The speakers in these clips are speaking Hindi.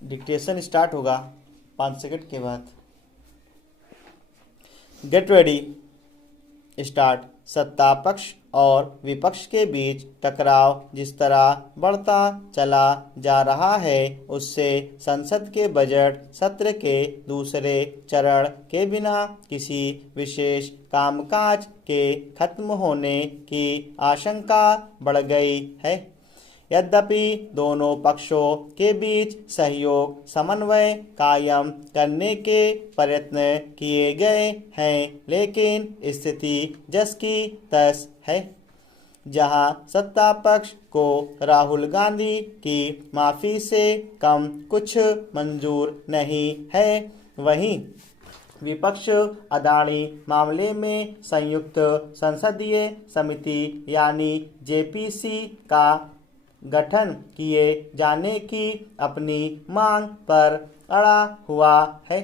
डिक्टेशन स्टार्ट होगा 5 सेकंड के बाद। Get ready, start. सत्ता पक्ष और विपक्ष के बीच टकराव जिस तरह बढ़ता चला जा रहा है, उससे संसद के बजट सत्र के दूसरे चरण के बिना किसी विशेष कामकाज के खत्म होने की आशंका बढ़ गई है। यद्यपि दोनों पक्षों के बीच सहयोग समन्वय कायम करने के प्रयत्न किए गए हैं, लेकिन स्थिति जस की तस है। जहां सत्ता पक्ष को राहुल गांधी की माफी से कम कुछ मंजूर नहीं है, वहीं विपक्ष अदानी मामले में संयुक्त संसदीय समिति यानी जेपीसी का गठन किए जाने की अपनी मांग पर अड़ा हुआ है।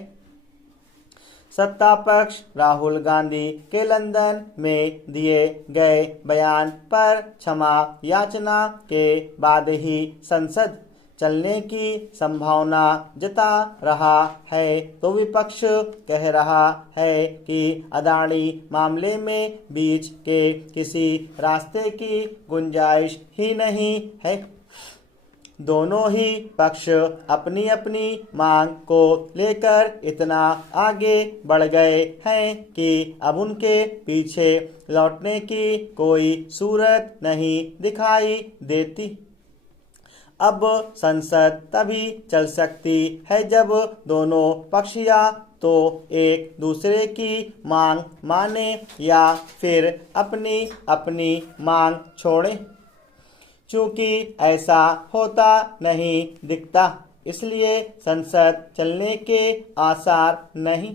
सत्ता पक्ष राहुल गांधी के लंदन में दिए गए बयान पर क्षमा याचना के बाद ही संसद चलने की संभावना जता रहा है, तो विपक्ष कह रहा है कि अदानी मामले में बीच के किसी रास्ते की गुंजाइश ही नहीं है। दोनों ही पक्ष अपनी अपनी मांग को लेकर इतना आगे बढ़ गए हैं कि अब उनके पीछे लौटने की कोई सूरत नहीं दिखाई देती। अब संसद तभी चल सकती है जब दोनों पक्ष या तो एक दूसरे की मांग माने या फिर अपनी अपनी मांग छोड़े। चूंकि ऐसा होता नहीं दिखता, इसलिए संसद चलने के आसार नहीं।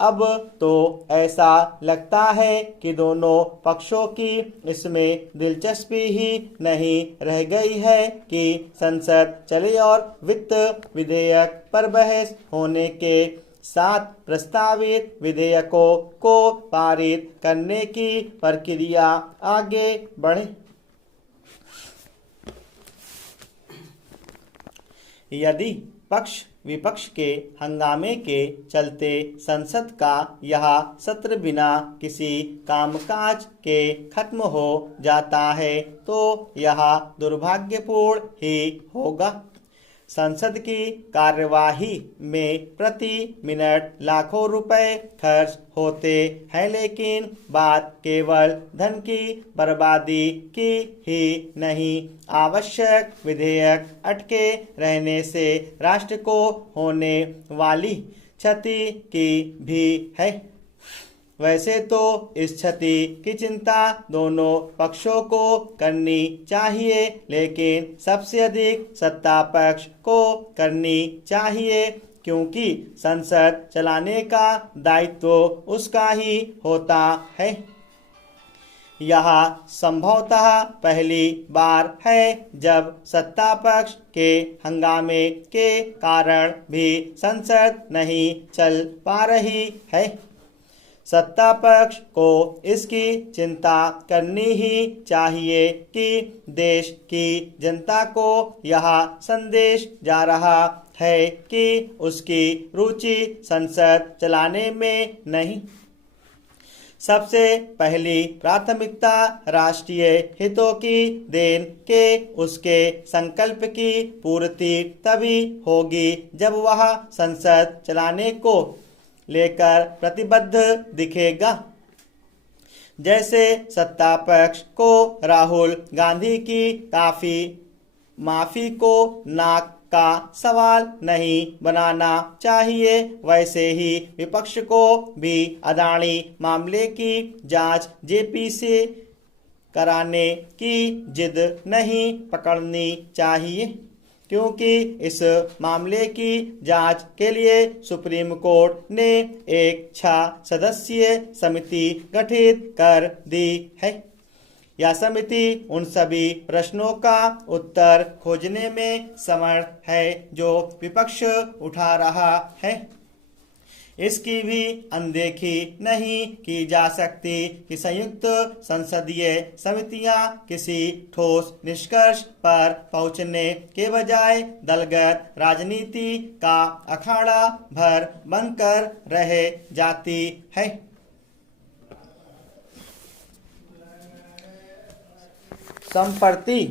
अब तो ऐसा लगता है कि दोनों पक्षों की इसमें दिलचस्पी ही नहीं रह गई है कि संसद चले और वित्त विधेयक पर बहस होने के साथ प्रस्तावित विधेयकों को पारित करने की प्रक्रिया आगे बढ़े। यदि पक्ष विपक्ष के हंगामे के चलते संसद का यह सत्र बिना किसी कामकाज के खत्म हो जाता है, तो यह दुर्भाग्यपूर्ण ही होगा। संसद की कार्यवाही में प्रति मिनट लाखों रुपए खर्च होते हैं, लेकिन बात केवल धन की बर्बादी की ही नहीं, आवश्यक विधेयक अटके रहने से राष्ट्र को होने वाली क्षति की भी है। वैसे तो इस क्षति की चिंता दोनों पक्षों को करनी चाहिए, लेकिन सबसे अधिक सत्ता पक्ष को करनी चाहिए, क्योंकि संसद चलाने का दायित्व उसका ही होता है। यह संभवतः पहली बार है जब सत्ता पक्ष के हंगामे के कारण भी संसद नहीं चल पा रही है। सत्ता पक्ष को इसकी चिंता करनी ही चाहिए कि देश की जनता को यह संदेश जा रहा है कि उसकी रुचि संसद चलाने में नहीं। सबसे पहली प्राथमिकता राष्ट्रीय हितों की देन के उसके संकल्प की पूर्ति तभी होगी जब वह संसद चलाने को लेकर प्रतिबद्ध दिखेगा। जैसे सत्ता पक्ष को राहुल गांधी की काफी माफी को नाक का सवाल नहीं बनाना चाहिए, वैसे ही विपक्ष को भी अदानी मामले की जांच जेपीसी कराने की जिद नहीं पकड़नी चाहिए, क्योंकि इस मामले की जांच के लिए सुप्रीम कोर्ट ने एक 6 सदस्यीय समिति गठित कर दी है। यह समिति उन सभी प्रश्नों का उत्तर खोजने में समर्थ है जो विपक्ष उठा रहा है। इसकी भी अनदेखी नहीं की जा सकती कि संयुक्त संसदीय समितियां किसी ठोस निष्कर्ष पर पहुंचने के बजाय दलगत राजनीति का अखाड़ा भर बनकर रह जाती है। संप्रति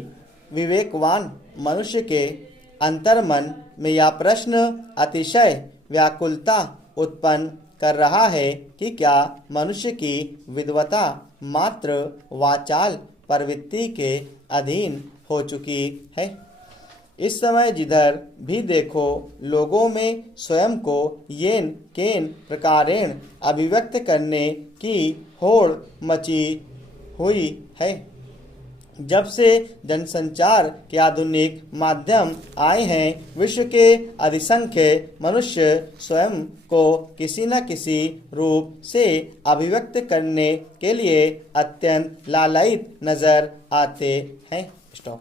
विवेकवान मनुष्य के अंतर्मन में यह प्रश्न अतिशय व्याकुलता उत्पन्न कर रहा है कि क्या मनुष्य की विद्वता मात्र वाचाल प्रवृत्ति के अधीन हो चुकी है। इस समय जिधर भी देखो लोगों में स्वयं को येन केन प्रकारेण अभिव्यक्त करने की होड़ मची हुई है। जब से जनसंचार के आधुनिक माध्यम आए हैं, विश्व के अधिसंख्य मनुष्य स्वयं को किसी न किसी रूप से अभिव्यक्त करने के लिए अत्यंत लालायित नजर आते हैं।